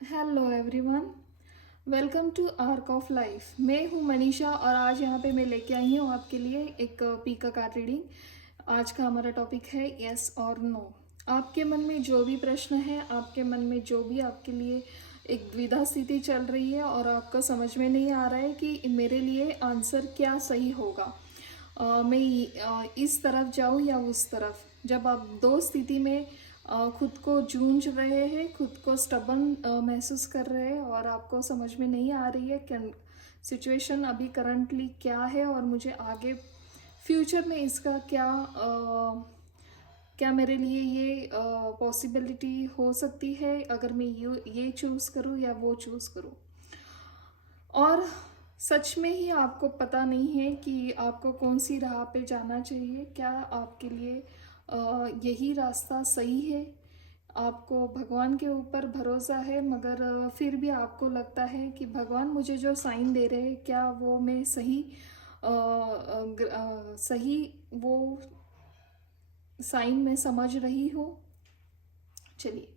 Hello everyone, welcome to arc of life. मैं हूँ मनीषा और आज यहाँ पे मैं लेके आई हूँ आपके लिए एक पीका कार्ड रीडिंग। आज का हमारा टॉपिक है यस और नो। आपके मन में जो भी प्रश्न है, आपके मन में जो भी आपके लिए एक द्विधा स्थिति चल रही है और आपको समझ में नहीं आ रहा है कि मेरे लिए आंसर क्या सही होगा, मैं इस तरफ जाऊँ या उस तरफ। जब आप दो स्थिति में खुद को जूझ रहे हैं, खुद को स्टबन महसूस कर रहे हैं और आपको समझ में नहीं आ रही है सिचुएशन अभी करंटली क्या है और मुझे आगे फ्यूचर में इसका क्या मेरे लिए ये पॉसिबिलिटी हो सकती है अगर मैं ये चूज़ करूँ या वो चूज़ करूँ। और सच में ही आपको पता नहीं है कि आपको कौन सी राह पे जाना चाहिए, क्या आपके लिए यही रास्ता सही है। आपको भगवान के ऊपर भरोसा है, मगर फिर भी आपको लगता है कि भगवान मुझे जो साइन दे रहे हैं, क्या वो मैं सही वो साइन में समझ रही हूँ। चलिए,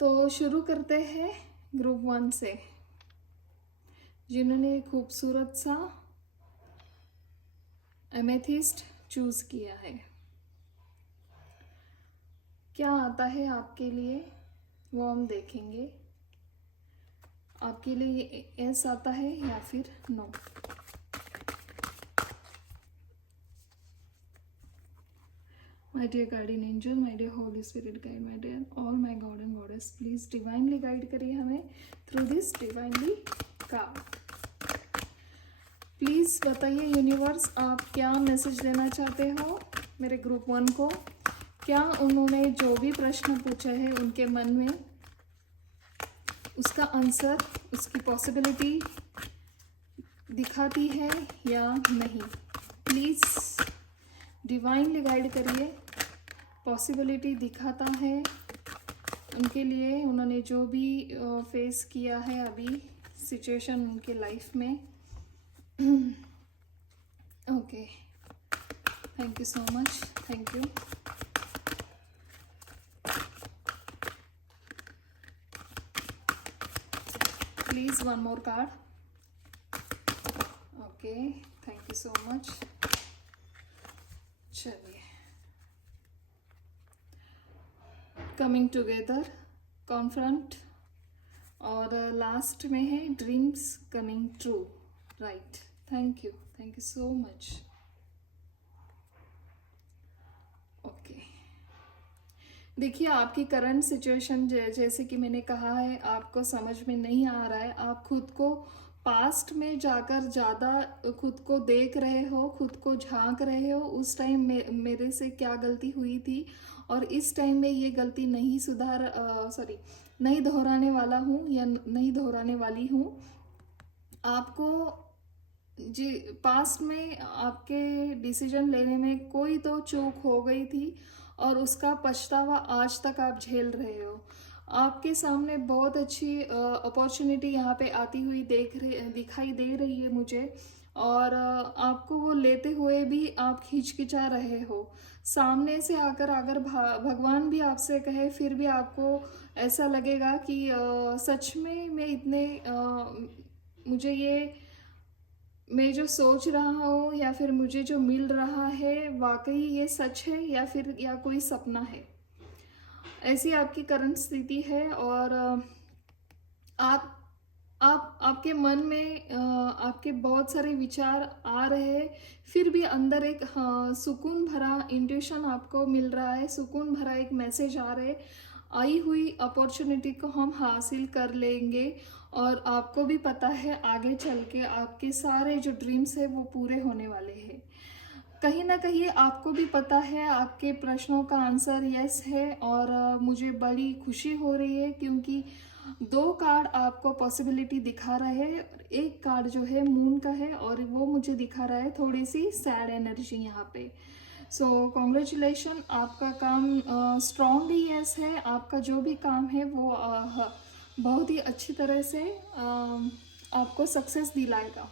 तो शुरू करते हैं ग्रुप 1 से, जिन्होंने खूबसूरत सा एमेथिस्ट चूज किया है। क्या आता है आपके लिए वो हम देखेंगे। आपके लिए एस आता है या फिर no. My dear guardian angel, my dear Holy Spirit guide, my dear all my God and Goddess, please divinely guide करिए हमें through this divinely card। Please बताइए यूनिवर्स, आप क्या मैसेज देना चाहते हो मेरे ग्रुप 1 को। क्या उन्होंने जो भी प्रश्न पूछे हैं उनके मन में उसका आंसर, उसकी पॉसिबिलिटी दिखाती है या नहीं। प्लीज़ डिवाइनली गाइड करिए। पॉसिबिलिटी दिखाता है उनके लिए, उन्होंने जो भी फेस किया है अभी सिचुएशन उनके लाइफ में। Okay, thank you so much, thank you. Please one more card. Okay, thank you so much. चलिए, कमिंग टुगेदर, कॉन्फ्रंट और लास्ट में है dreams coming true. Right, thank you so much. Okay, देखिए आपकी current situation जैसे कि मैंने कहा है, आपको समझ में नहीं आ रहा है। आप खुद को पास्ट में जाकर ज़्यादा खुद को देख रहे हो, खुद को झांक रहे हो। उस टाइम मेरे से क्या गलती हुई थी और इस टाइम में ये गलती नहीं दोहराने वाला हूँ या नहीं दोहराने वाली हूँ। आपको जी पास्ट में आपके डिसीजन लेने में कोई तो चूक हो गई थी और उसका पछतावा आज तक आप झेल रहे हो। आपके सामने बहुत अच्छी अपॉर्चुनिटी यहाँ पे आती हुई दिखाई दे रही है मुझे, और आपको वो लेते हुए भी आप हिचकिचा रहे हो। सामने से आकर अगर भगवान भी आपसे कहे फिर भी आपको ऐसा लगेगा कि सच में मैं मुझे ये मैं जो सोच रहा हूँ या फिर मुझे जो मिल रहा है वाकई ये सच है या कोई सपना है। ऐसी आपकी करंट स्थिति है और आप आपके मन में आपके बहुत सारे विचार आ रहे हैं, फिर भी अंदर एक सुकून भरा इंट्यूशन आपको मिल रहा है, सुकून भरा एक मैसेज आ रहा है। आई हुई अपॉर्चुनिटी को हम हासिल कर लेंगे और आपको भी पता है आगे चल के आपके सारे जो ड्रीम्स है वो पूरे होने वाले हैं। कहीं ना कहीं आपको भी पता है आपके प्रश्नों का आंसर यस है, और मुझे बड़ी खुशी हो रही है क्योंकि दो कार्ड आपको पॉसिबिलिटी दिखा रहे हैं। एक कार्ड जो है मून का है और वो मुझे दिखा रहा है थोड़ी सी सैड एनर्जी यहाँ पे। सो कॉन्ग्रेचुलेशन, आपका काम स्ट्रांगली यस है। आपका जो भी काम है वो बहुत ही अच्छी तरह से आपको सक्सेस दिलाएगा।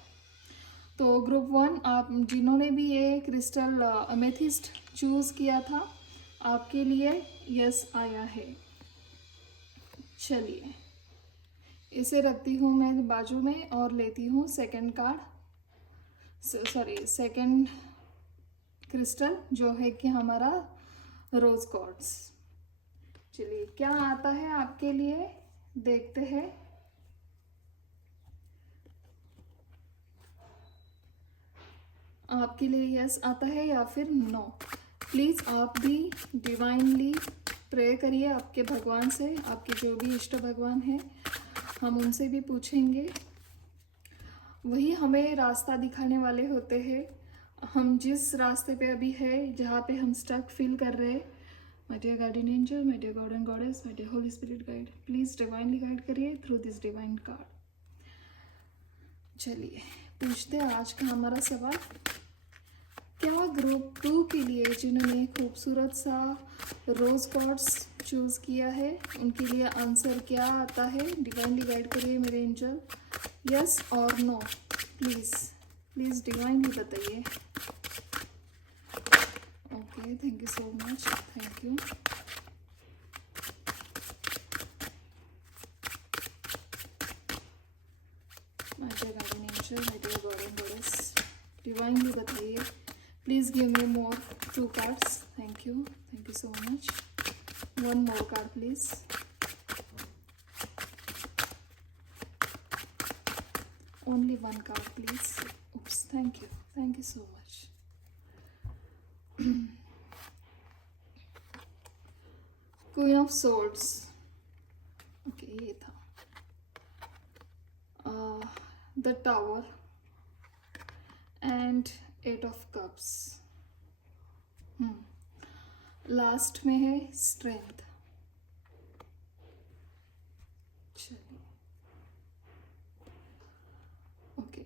तो ग्रुप 1, आप जिन्होंने भी ये क्रिस्टल अमेथिस्ट चूज़ किया था, आपके लिए यस आया है। चलिए, इसे रखती हूँ मैं बाजू में और लेती हूँ second card, sorry second crystal जो है कि हमारा रोज क्वार्ट्ज। चलिए क्या आता है आपके लिए, देखते हैं। आपके लिए यस आता है या फिर नो। प्लीज़ आप भी डिवाइनली प्रे करिए आपके भगवान से, आपके जो भी इष्ट भगवान हैं हम उनसे भी पूछेंगे। वही हमें रास्ता दिखाने वाले होते हैं। हम जिस रास्ते पे अभी है, जहाँ पे हम स्टक फील कर रहे हैं, my dear guardian angel, my dear God and goddess, my dear holy spirit guide, please divinely guide करिए थ्रू दिस डिवाइन कार्ड। चलिए पूछते हैं आज का हमारा सवाल। क्या ग्रुप 2 के लिए जिन्होंने खूबसूरत सा रोज कॉर्ड्स चूज़ किया है, उनके लिए आंसर क्या आता है? डिवाइनली गाइड करिए मेरे एंजल, यस और नो। प्लीज़ प्लीज़ डिवाइनली बताइए। Okay, thank you so much, thank you. My dear guardian angel, my dear God and goddess, divinely बताइए। Please give me more 2 cards. Thank you. Thank you so much. One more card, please. Only one card, please. Oops. Thank you. Thank you so much. Queen of Swords. Okay, ये था. The Tower and 8 of Cups. Last में है strength. चलिए okay,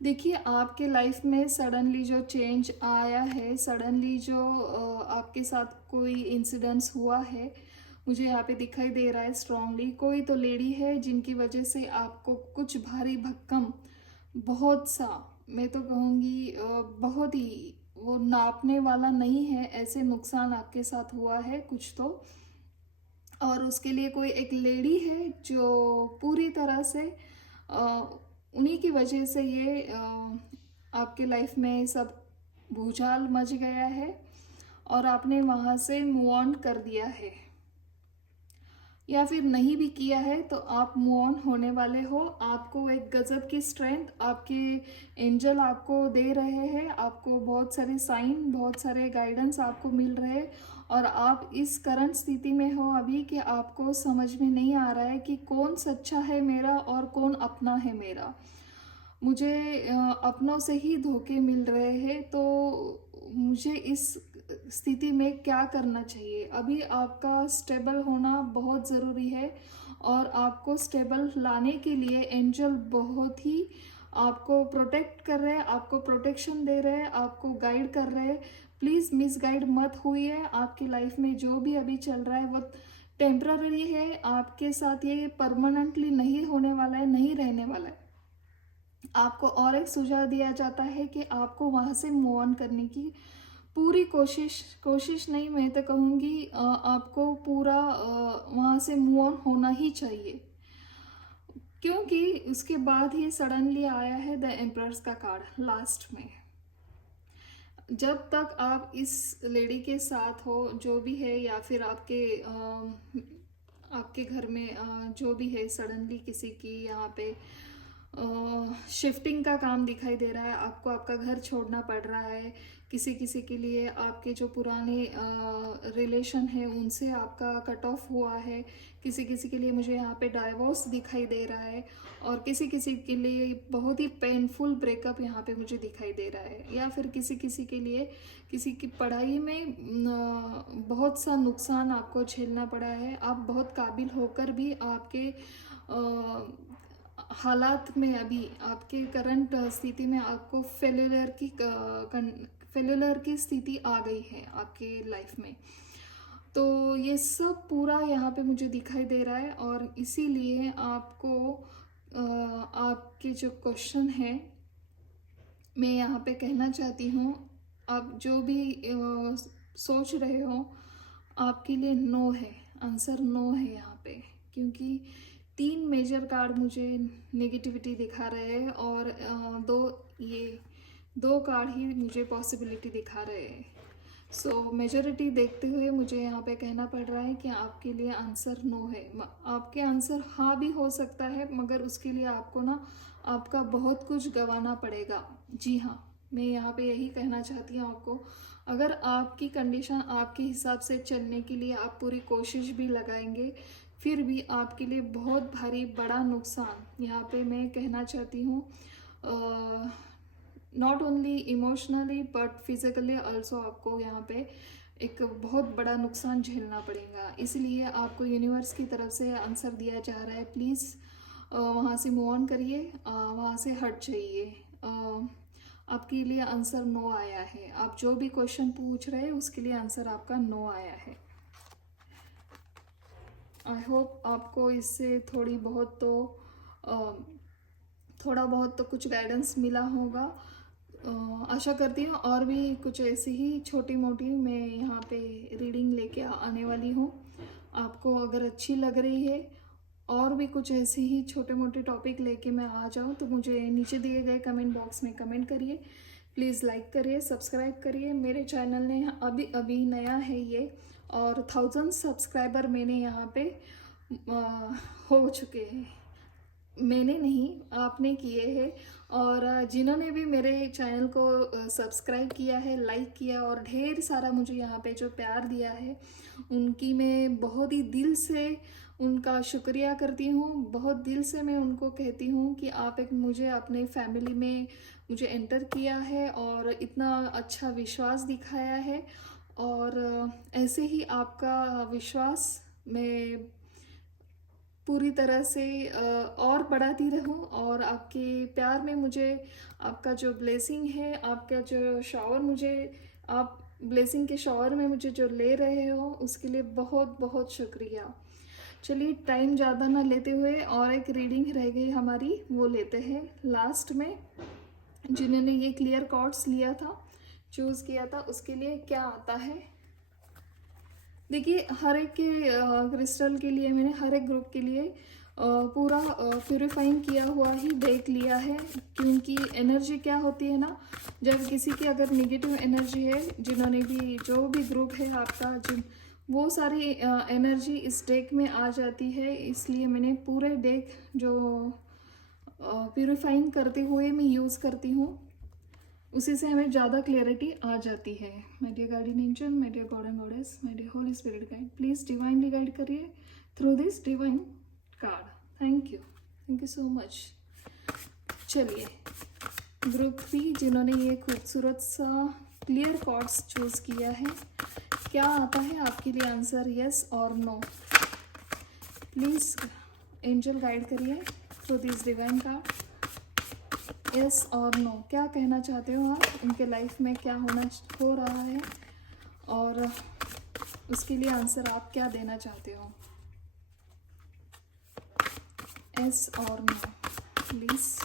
देखिए आपके life में suddenly जो change आया है, सडनली जो आपके साथ कोई इंसिडेंस हुआ है, मुझे यहाँ पे दिखाई दे रहा है स्ट्रांगली। कोई तो लेडी है जिनकी वजह से आपको कुछ भारी भक्कम, बहुत सा, मैं तो कहूँगी बहुत ही, वो नापने वाला नहीं है, ऐसे नुकसान आपके साथ हुआ है कुछ तो। और उसके लिए कोई एक लेडी है जो पूरी तरह से उन्हीं की वजह से ये आपके लाइफ में सब भूचाल मच गया है और आपने वहाँ से मूव ऑन कर दिया है, या फिर नहीं भी किया है तो आप मूव ऑन होने वाले हो। आपको एक गजब की स्ट्रेंथ आपके एंजल आपको दे रहे हैं, आपको बहुत सारे साइन, बहुत सारे गाइडेंस आपको मिल रहे हैं। और आप इस करंट स्थिति में हो अभी कि आपको समझ में नहीं आ रहा है कि कौन सच्चा है मेरा और कौन अपना है मेरा। मुझे अपनों से ही धोखे मिल रहे हैं, तो मुझे इस स्थिति में क्या करना चाहिए? अभी आपका स्टेबल होना बहुत ज़रूरी है और आपको स्टेबल लाने के लिए एंजल बहुत ही आपको प्रोटेक्ट कर रहे हैं, आपको प्रोटेक्शन दे रहे हैं, आपको गाइड कर रहे हैं। प्लीज़ मिसगाइड मत हुई। आपकी लाइफ में जो भी अभी चल रहा है वो टेम्पररी है, आपके साथ ये परमानेंटली नहीं होने वाला है, नहीं रहने वाला है। आपको और एक सुझाव दिया जाता है कि आपको वहाँ से मूव ऑन करने की पूरी कोशिश नहीं, मैं तो कहूँगी आपको पूरा वहाँ से मूव ऑन होना ही चाहिए, क्योंकि उसके बाद ही सडनली आया है द एम्परर्स का कार्ड लास्ट में। जब तक आप इस लेडी के साथ हो, जो भी है, या फिर आपके घर में जो भी है, सडनली किसी की यहाँ पे शिफ्टिंग का काम दिखाई दे रहा है, आपको आपका घर छोड़ना पड़ रहा है, किसी किसी के लिए आपके जो पुराने रिलेशन है उनसे आपका कट ऑफ हुआ है, किसी किसी के लिए मुझे यहाँ पे डाइवोर्स दिखाई दे रहा है, और किसी किसी के लिए बहुत ही पेनफुल ब्रेकअप यहाँ पे मुझे दिखाई दे रहा है, या फिर किसी किसी के लिए किसी की पढ़ाई में बहुत सा नुकसान आपको झेलना पड़ा है। आप बहुत काबिल होकर भी आपके हालात में, अभी आपके करंट स्थिति में आपको फेल्यूलर की स्थिति आ गई है आपके लाइफ में। तो ये सब पूरा यहाँ पे मुझे दिखाई दे रहा है, और इसीलिए आपको आपके जो क्वेश्चन है मैं यहाँ पे कहना चाहती हूँ, आप जो भी सोच रहे हो, आपके लिए नो है, आंसर नो है यहाँ पे। क्योंकि 3 मेजर कार्ड मुझे नेगेटिविटी दिखा रहे हैं और दो कार्ड ही मुझे पॉसिबिलिटी दिखा रहे हैं। सो मेजॉरिटी देखते हुए मुझे यहाँ पे कहना पड़ रहा है कि आपके लिए आंसर नो है। आपके आंसर हाँ भी हो सकता है, मगर उसके लिए आपको ना आपका बहुत कुछ गंवाना पड़ेगा। जी हाँ, मैं यहाँ पे यही कहना चाहती हूँ आपको। अगर आपकी कंडीशन आपके हिसाब से चलने के लिए आप पूरी कोशिश भी लगाएंगे, फिर भी आपके लिए बहुत भारी बड़ा नुकसान यहाँ पे मैं कहना चाहती हूँ। Not only emotionally but physically also आपको यहाँ पे एक बहुत बड़ा नुकसान झेलना पड़ेगा। इसलिए आपको यूनिवर्स की तरफ से आंसर दिया जा रहा है, प्लीज़ वहाँ से मूव ऑन करिए, वहाँ से हट जाइए। आपके लिए आंसर नो आया है। आप जो भी क्वेश्चन पूछ रहे हैं उसके लिए आंसर आपका नो आया है। आई होप आपको इससे थोड़ा बहुत तो कुछ गाइडेंस मिला होगा। आशा करती हूँ और भी कुछ ऐसी ही छोटी मोटी मैं यहाँ पे रीडिंग लेके आने वाली हूँ। आपको अगर अच्छी लग रही है और भी कुछ ऐसे ही छोटे मोटे टॉपिक लेके मैं आ जाऊँ तो मुझे नीचे दिए गए कमेंट बॉक्स में कमेंट करिए। प्लीज़ लाइक करिए, सब्सक्राइब करिए। मेरे चैनल ने अभी अभी नया है ये, और 1000 सब्सक्राइबर मैंने यहाँ पे हो चुके हैं। मैंने नहीं, आपने किए हैं। और जिन्होंने भी मेरे चैनल को सब्सक्राइब किया है, लाइक किया और ढेर सारा मुझे यहाँ पे जो प्यार दिया है, उनकी मैं बहुत ही दिल से उनका शुक्रिया करती हूँ। बहुत दिल से मैं उनको कहती हूँ कि आप एक मुझे अपने फैमिली में मुझे एंटर किया है और इतना अच्छा विश्वास दिखाया है। और ऐसे ही आपका विश्वास मैं पूरी तरह से और बढ़ाती रहूं, और आपके प्यार में मुझे आपका जो ब्लेसिंग है, आपका जो शावर मुझे आप ब्लेसिंग के शावर में मुझे जो ले रहे हो, उसके लिए बहुत बहुत शुक्रिया। चलिए, टाइम ज़्यादा ना लेते हुए और एक रीडिंग रह गई हमारी, वो लेते हैं लास्ट में। जिन्होंने ये क्लियर कॉर्ड्स लिया था, चूज़ किया था, उसके लिए क्या आता है। देखिए, हर एक के क्रिस्टल के लिए मैंने हर एक ग्रुप के लिए पूरा प्यूरिफाइंग किया हुआ ही देख लिया है। क्योंकि एनर्जी क्या होती है ना, जब किसी की अगर नेगेटिव एनर्जी है, जिन्होंने भी जो भी ग्रुप है आपका, जिन वो सारी एनर्जी इस डेक में आ जाती है। इसलिए मैंने पूरे डेक जो प्यूरिफाइंग करते हुए मैं यूज़ करती हूँ, उसी से हमें ज़्यादा क्लियरिटी आ जाती है। My dear guardian angel, my dear God and goddess, my dear holy spirit guide, please divinely guide करिए through this divine card. Thank you so much. चलिए, ग्रुप 3 जिन्होंने ये खूबसूरत सा क्लियर कॉर्ड्स चूज़ किया है, क्या आता है आपके लिए आंसर, यस और नो। प्लीज़ एंजल गाइड करिए through this divine card, yes और नो। क्या कहना चाहते हो आप, उनके लाइफ में क्या हो रहा है, और उसके लिए आंसर आप क्या देना चाहते हो, यस और नो। प्लीज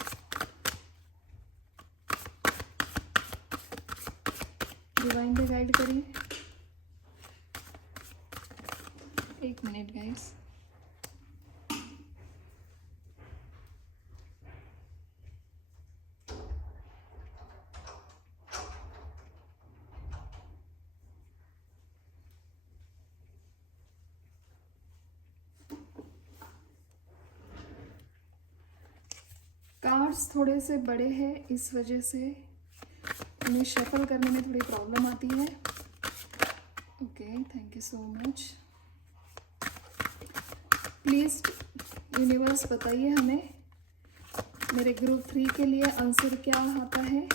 डिवाइन पे गाइड करिए। 1 मिनट गाइस। कार्ड्स थोड़े से बड़े हैं, इस वजह से उन्हें शफल करने में थोड़ी प्रॉब्लम आती है। Okay, thank you so much. Please universe बताइए हमें, मेरे ग्रुप 3 के लिए आंसर क्या आता है।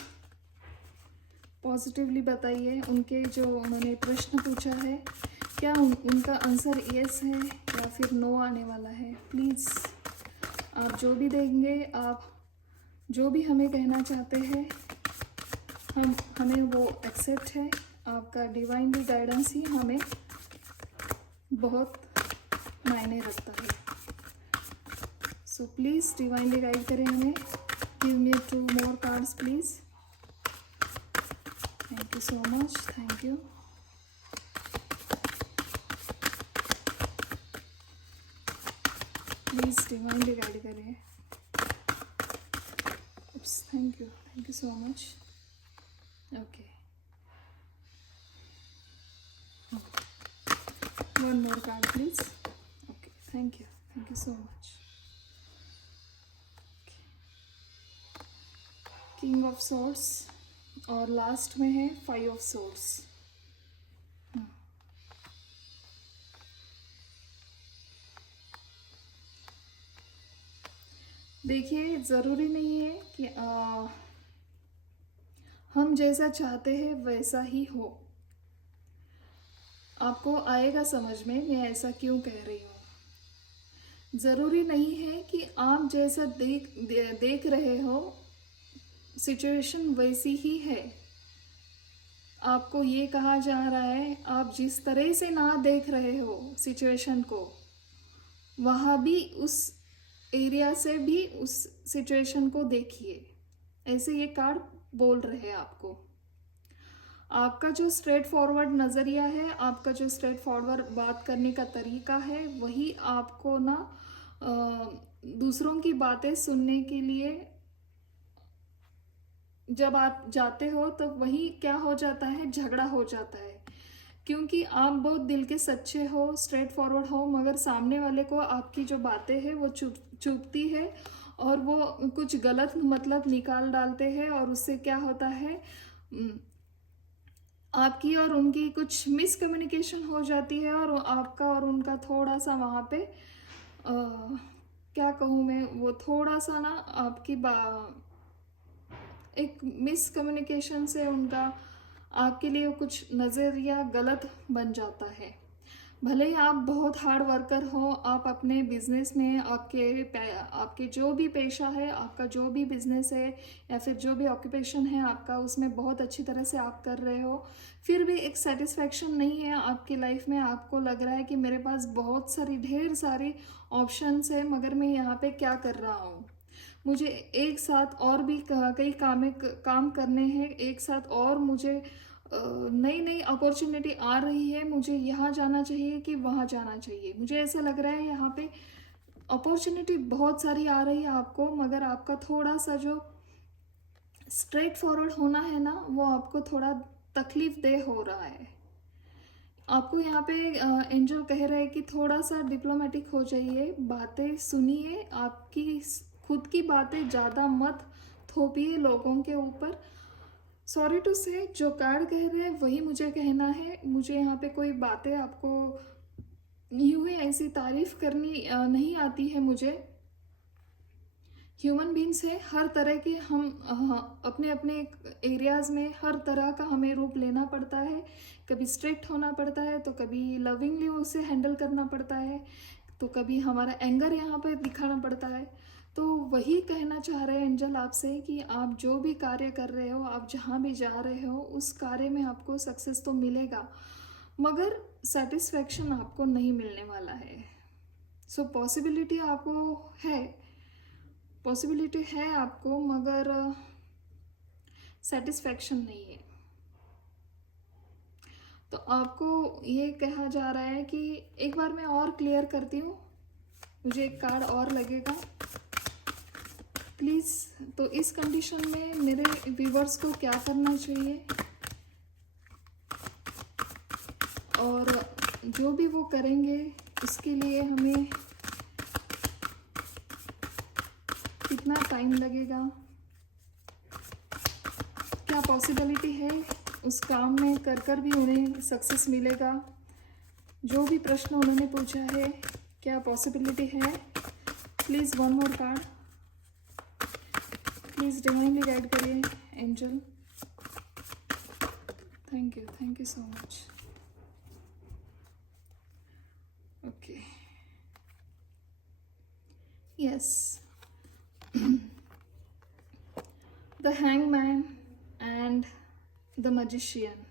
पॉजिटिवली बताइए। उनके जो उन्होंने प्रश्न पूछा है, क्या उनका आंसर यस है या फिर नो आने वाला है। प्लीज़ आप जो भी देंगे, आप जो भी हमें कहना चाहते हैं, हमें वो एक्सेप्ट है। आपका डिवाइनली गाइडेंस ही हमें बहुत मायने रखता है। सो प्लीज़ डिवाइनली गाइड करें हमें। Give me 2 more cards please. Thank you so much, thank you. Please divinely guide करिए। Thank you so much. Okay, one more card please. Okay, thank you so much. King of swords और last में है 5 of source. देखिए, ज़रूरी नहीं है कि हम जैसा चाहते हैं वैसा ही हो। आपको आएगा समझ में मैं ऐसा क्यों कह रही हूँ। ज़रूरी नहीं है कि आप जैसा देख रहे हो सिचुएशन वैसी ही है। आपको ये कहा जा रहा है आप जिस तरह से ना देख रहे हो सिचुएशन को, वहाँ भी उस एरिया से भी उस सिचुएशन को देखिए। ऐसे ये कार्ड बोल रहे हैं आपको। आपका जो स्ट्रेट फॉरवर्ड नज़रिया है, आपका जो स्ट्रेट फॉरवर्ड बात करने का तरीका है, वही आपको ना दूसरों की बातें सुनने के लिए जब आप जाते हो तो वही क्या हो जाता है, झगड़ा हो जाता है। क्योंकि आप बहुत दिल के सच्चे हो, स्ट्रेट फॉरवर्ड हो, मगर सामने वाले को आपकी जो बातें हैं वो चुभती है और वो कुछ गलत मतलब निकाल डालते हैं और उससे क्या होता है, आपकी और उनकी कुछ मिसकम्युनिकेशन हो जाती है और आपका और उनका थोड़ा सा वहाँ पे क्या कहूँ मैं, वो थोड़ा सा ना आपकी एक मिसकम्युनिकेशन से उनका आपके लिए कुछ नज़रिया गलत बन जाता है। भले ही आप बहुत हार्ड वर्कर हो, आप अपने बिजनेस में आपके जो भी पेशा है, आपका जो भी बिजनेस है या फिर जो भी ऑक्यूपेशन है आपका, उसमें बहुत अच्छी तरह से आप कर रहे हो, फिर भी एक सेटिस्फैक्शन नहीं है आपकी लाइफ में। आपको लग रहा है कि मेरे पास बहुत सारी ढेर सारी ऑप्शंस है, मगर मैं यहाँ पे क्या कर रहा हूँ। मुझे एक साथ और भी कई काम करने हैं, एक साथ और मुझे नई नई अपॉर्चुनिटी आ रही है, मुझे यहाँ जाना चाहिए कि वहाँ जाना चाहिए। मुझे ऐसा लग रहा है यहाँ पे अपॉर्चुनिटी बहुत सारी आ रही है आपको, मगर आपका थोड़ा सा जो स्ट्रेट फॉरवर्ड होना है ना, वो आपको थोड़ा तकलीफ दे हो रहा है। आपको यहाँ पे एंजल कह रहे हैं कि थोड़ा सा डिप्लोमेटिक हो जाइए, बातें सुनिए, आपकी खुद की बातें ज़्यादा मत थोपिए लोगों के ऊपर। सॉरी टू से, जो कार्ड कह रहे हैं वही मुझे कहना है। मुझे यहाँ पे कोई बातें आपको यूं ही ऐसी तारीफ करनी नहीं आती है। मुझे ह्यूमन बींग्स है, हर तरह के हम अपने अपने एरियाज़ में हर तरह का हमें रूप लेना पड़ता है। कभी स्ट्रिक्ट होना पड़ता है, तो कभी लविंगली उसे हैंडल करना पड़ता है, तो कभी हमारा एंगर यहाँ पे दिखाना पड़ता है। तो वही कहना चाह रहे हैं एंजल आपसे कि आप जो भी कार्य कर रहे हो, आप जहाँ भी जा रहे हो, उस कार्य में आपको सक्सेस तो मिलेगा, मगर सेटिस्फैक्शन आपको नहीं मिलने वाला है। सो पॉसिबिलिटी है आपको, मगर सेटिस्फैक्शन नहीं है। तो आपको ये कहा जा रहा है कि एक बार मैं और क्लियर करती हूँ, मुझे एक कार्ड और लगेगा प्लीज़। तो इस कंडीशन में मेरे व्यूवर्स को क्या करना चाहिए और जो भी वो करेंगे उसके लिए हमें कितना टाइम लगेगा, क्या पॉसिबिलिटी है उस काम में कर भी उन्हें सक्सेस मिलेगा। जो भी प्रश्न उन्होंने पूछा है, क्या पॉसिबिलिटी है। Please one more card, please divinely guide करिए angel. Thank you so much. Okay, yes, the hangman and the magician.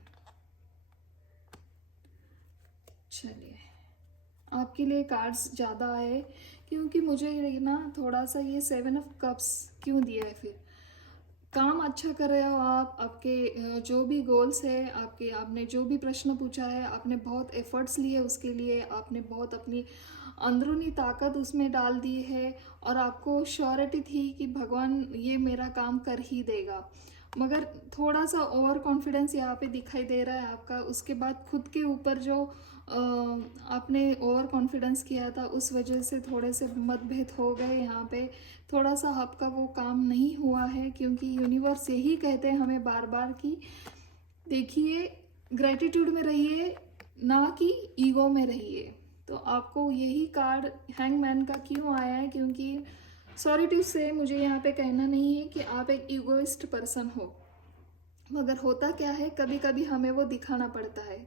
चलिए, आपके लिए कार्ड्स ज़्यादा आए क्योंकि मुझे ना थोड़ा सा ये 7 ऑफ कप्स क्यों दिया है। फिर काम अच्छा कर रहे हो आप, आपके जो भी गोल्स है, आपने जो भी प्रश्न पूछा है, आपने बहुत एफर्ट्स लिए उसके लिए, आपने बहुत अपनी अंदरूनी ताकत उसमें डाल दी है और आपको श्योरिटी थी कि भगवान ये मेरा काम कर ही देगा, मगर थोड़ा सा ओवर कॉन्फिडेंस यहाँ पे दिखाई दे रहा है आपका। उसके बाद खुद के ऊपर जो आपने ओवर कॉन्फिडेंस किया था उस वजह से थोड़े से मतभेद हो गए यहाँ पे। थोड़ा सा आपका वो काम नहीं हुआ है, क्योंकि यूनिवर्स यही कहते हैं हमें बार बार कि देखिए ग्रेटिट्यूड में रहिए, ना कि ईगो में रहिए। तो आपको यही कार्ड हैंगमैन का क्यों आया है, क्योंकि सॉरी टू से मुझे यहाँ पे कहना नहीं है कि आप एक ईगोइस्ट पर्सन हो, मगर होता क्या है कभी कभी हमें वो दिखाना पड़ता है।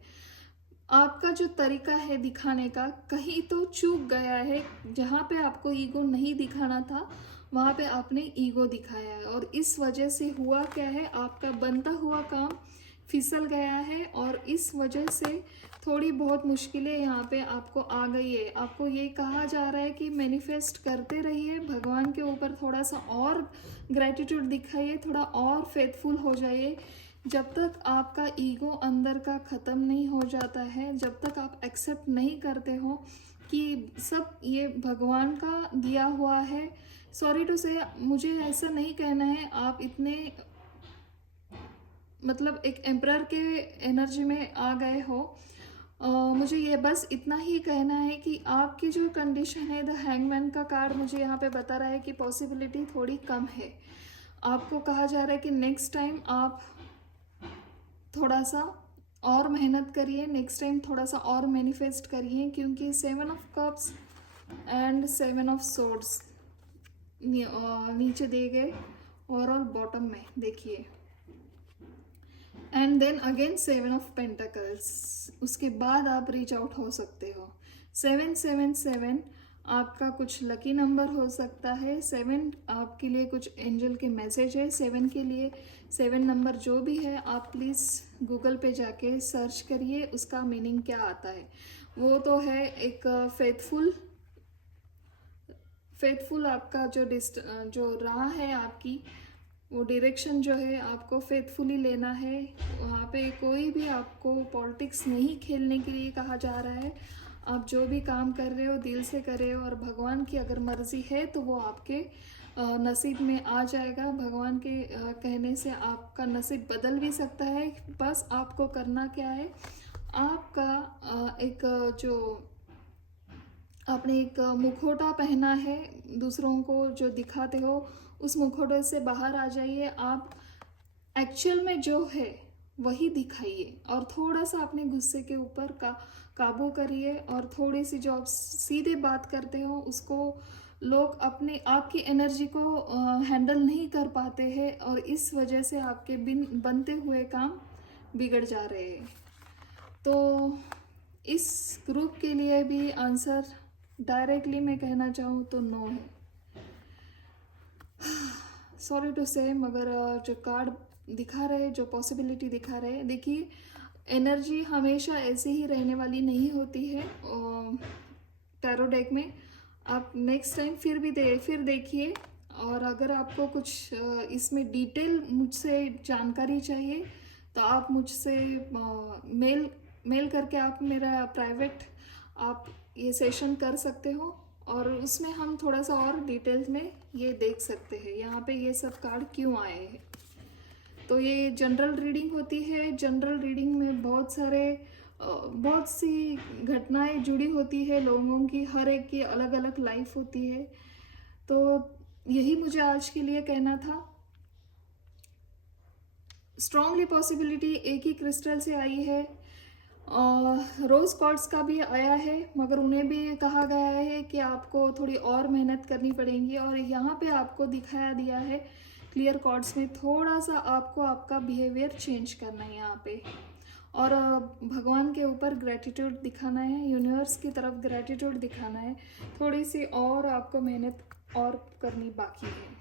आपका जो तरीका है दिखाने का कहीं तो चूक गया है, जहाँ पे आपको ईगो नहीं दिखाना था वहाँ पे आपने ईगो दिखाया है, और इस वजह से हुआ क्या है आपका बनता हुआ काम फिसल गया है, और इस वजह से थोड़ी बहुत मुश्किलें यहाँ पे आपको आ गई है। आपको ये कहा जा रहा है कि मैनिफेस्ट करते रहिए, भगवान के ऊपर थोड़ा सा और ग्रेटिट्यूड दिखाइए, थोड़ा और फेथफुल हो जाइए। जब तक आपका ईगो अंदर का ख़त्म नहीं हो जाता है, जब तक आप एक्सेप्ट नहीं करते हो कि सब ये भगवान का दिया हुआ है। सॉरी टू से मुझे ऐसा नहीं कहना है आप इतने मतलब एक एम्परर के एनर्जी में आ गए हो। मुझे ये बस इतना ही कहना है कि आपकी जो कंडीशन है, द हैंगमैन का कार्ड मुझे यहाँ पे बता रहा है कि पॉसिबिलिटी थोड़ी कम है। आपको कहा जा रहा है कि नेक्स्ट टाइम आप थोड़ा सा और मेहनत करिए, नेक्स्ट टाइम थोड़ा सा और मैनिफेस्ट करिए, क्योंकि 7 of cups and 7 of swords नीचे दिए गए ओवरऑल बॉटम में देखिए, and then again 7 of pentacles. उसके बाद आप रीच आउट हो सकते हो। 777 आपका कुछ लकी नंबर हो सकता है। 7 आपके लिए कुछ एंजल के मैसेज है। 7 के लिए 7 नंबर जो भी है आप प्लीज़ गूगल पे जाके सर्च करिए उसका मीनिंग क्या आता है। वो तो है एक फेथफुल आपका जो राह है आपकी, वो डायरेक्शन जो है आपको फेथफुली लेना है। वहाँ पे कोई भी आपको पॉलिटिक्स नहीं खेलने के लिए कहा जा रहा है। आप जो भी काम कर रहे हो दिल से कर रहे हो, और भगवान की अगर मर्जी है तो वो आपके नसीब में आ जाएगा। भगवान के कहने से आपका नसीब बदल भी सकता है। बस आपको करना क्या है, आपका एक जो आपने एक मुखौटा पहना है दूसरों को जो दिखाते हो, उस मुखौटे से बाहर आ जाइए। आप एक्चुअल में जो है वही दिखाइए, और थोड़ा सा अपने गुस्से के ऊपर काबू करिए, और थोड़ी सी जो आप सीधे बात करते हो उसको लोग अपने आपकी एनर्जी को हैंडल नहीं कर पाते हैं, और इस वजह से आपके बनते हुए काम बिगड़ जा रहे हैं। तो इस ग्रुप के लिए भी आंसर डायरेक्टली मैं कहना चाहूँ तो नो है। सॉरी टू से, मगर जो कार्ड दिखा रहे, जो पॉसिबिलिटी दिखा रहे, देखिए एनर्जी हमेशा ऐसे ही रहने वाली नहीं होती है टैरो डेक में। आप नेक्स्ट टाइम फिर देखिए, और अगर आपको कुछ इसमें डिटेल मुझसे जानकारी चाहिए तो आप मुझसे मेल करके आप मेरा प्राइवेट आप ये सेशन कर सकते हो, और उसमें हम थोड़ा सा और डिटेल्स में ये देख सकते हैं यहाँ पे ये सब कार्ड क्यों आए हैं। तो ये जनरल रीडिंग होती है। जनरल रीडिंग में बहुत सी घटनाएं जुड़ी होती है लोगों की, हर एक की अलग अलग लाइफ होती है। तो यही मुझे आज के लिए कहना था। स्ट्रांगली पॉसिबिलिटी एक ही क्रिस्टल से आई है, रोज क्वार्ट्ज का भी आया है, मगर उन्हें भी कहा गया है कि आपको थोड़ी और मेहनत करनी पड़ेगी। और यहाँ पे आपको दिखाया दिया है क्लियर क्वार्ट्ज में थोड़ा सा आपको आपका बिहेवियर चेंज करना है यहाँ पे, और भगवान के ऊपर ग्रेटिट्यूड दिखाना है, यूनिवर्स की तरफ ग्रेटिट्यूड दिखाना है। थोड़ी सी और आपको मेहनत और करनी बाकी है।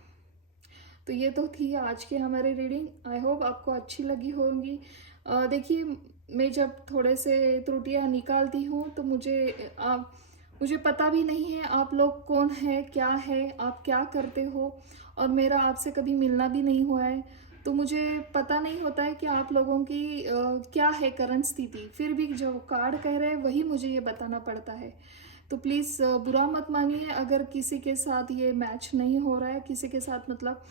तो ये तो थी आज की हमारी रीडिंग। आई होप आपको अच्छी लगी होगी। देखिए मैं जब थोड़े से त्रुटियां निकालती हूँ तो मुझे पता भी नहीं है आप लोग कौन है, क्या है, आप क्या करते हो, और मेरा आपसे कभी मिलना भी नहीं हुआ है, तो मुझे पता नहीं होता है कि आप लोगों की क्या है करंट स्थिति। फिर भी जो कार्ड कह रहे हैं वही मुझे ये बताना पड़ता है। तो प्लीज़ बुरा मत मानिए अगर किसी के साथ ये मैच नहीं हो रहा है, किसी के साथ मतलब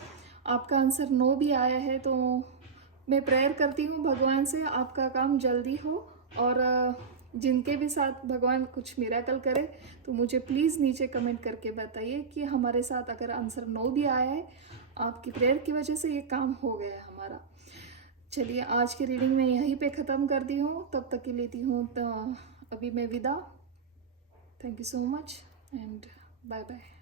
आपका आंसर नो भी आया है, तो मैं प्रेयर करती हूँ भगवान से आपका काम जल्दी हो। और जिनके भी साथ भगवान कुछ मिरेकल करे तो मुझे प्लीज़ नीचे कमेंट करके बताइए कि हमारे साथ अगर आंसर नो भी आया है, आपकी प्रेयर की वजह से ये काम हो गया है हमारा। चलिए आज की रीडिंग मैं यहीं पे ख़त्म करती हूँ, तब तक के लेती हूँ तो अभी मैं विदा। Thank you so much and bye bye.